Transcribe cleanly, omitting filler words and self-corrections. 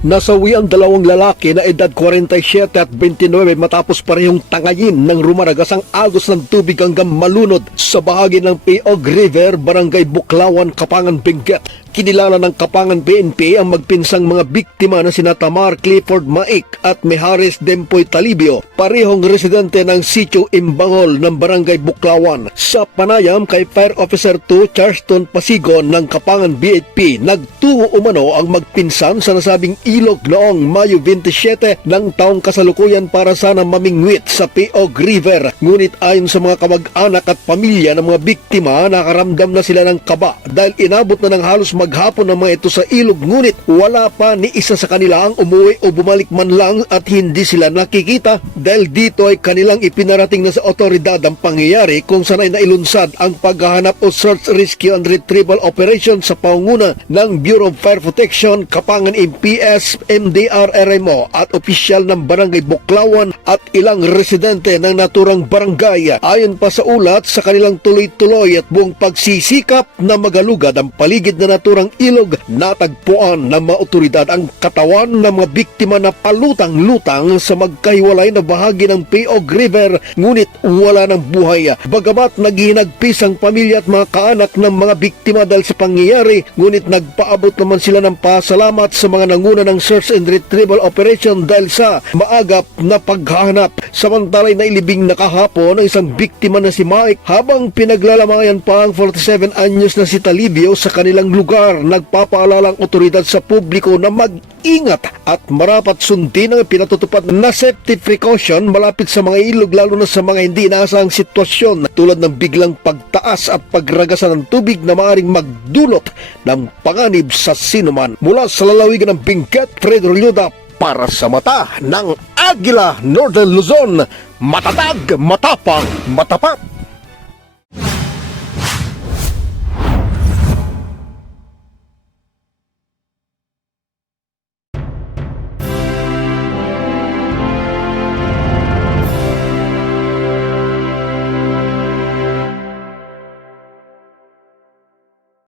Nasawi ang dalawang lalaki na edad 47 at 29 matapos parehong tangayin ng rumaragasang agos ng tubig hanggang malunod sa bahagi ng Piog River, Barangay Buklawan, Kapangan, Benguet. Kinilala ng Kapangan PNP ang magpinsang mga biktima na sina Tamar Clifford Maik at Mijares Dempoy Talibio, parehong residente ng Sitio Imbangol ng Barangay Buklawan. Sa panayam kay Fire Officer 2 Charleston Pasigon ng Kapangan BHP, nagtungo umano ang magpinsan sa nasabing ilog noong Mayo 27 ng taong kasalukuyan para sana mamingwit sa Piog River. Ngunit ayon sa mga kamag-anak at pamilya ng mga biktima, nakaramdam na sila ng kaba dahil inabot na ng halos maghapon ng mga ito sa ilog, ngunit wala pa ni isa sa kanila ang umuwi o bumalik man lang at hindi sila nakikita. Dahil dito ay kanilang ipinarating na sa otoridad ang pangyayari kung saan ay nailunsad ang paghahanap o search, rescue and retrieval operation sa pangunguna ng Bureau of Fire Protection, Kapangan MPS, MDR-RMO at opisyal ng Barangay Buklawan at ilang residente ng naturang barangay. Ayon pa sa ulat, sa kanilang tuloy-tuloy at buong pagsisikap na magalugad ang paligid na naturang ilog, natagpuan ng mga otoridad ang katawan ng mga biktima na palutang-lutang sa magkahiwalay na bahagi ng Piog River, ngunit wala ng buhay. Bagamat naghihinagpis ang pamilya at mga kaanak ng mga biktima dahil sa pangyayari, ngunit nagpaabot naman sila ng pasalamat sa mga nanguna ng search and retrieval operation dahil sa maagap na paghahanap. Samantalay na ilibing na kahapon ang isang biktima na si Mike habang pinaglalamayan pa ang 47 anyos na si Talibio sa kanilang lugar. Nagpapaalala ang otoridad sa publiko na mag-ingat at marapat sundin ang pinatutupad na safety precaution malapit sa mga ilog, lalo na sa mga hindi inaasahang sitwasyon tulad ng biglang pagtaas at pagragasan ng tubig na maaaring magdulot ng panganib sa sinuman. Mula sa lalawigan ng Benguet, Fred Rolyoda para sa mata ng Agila, Northern Luzon, matatag, matapang, matapat.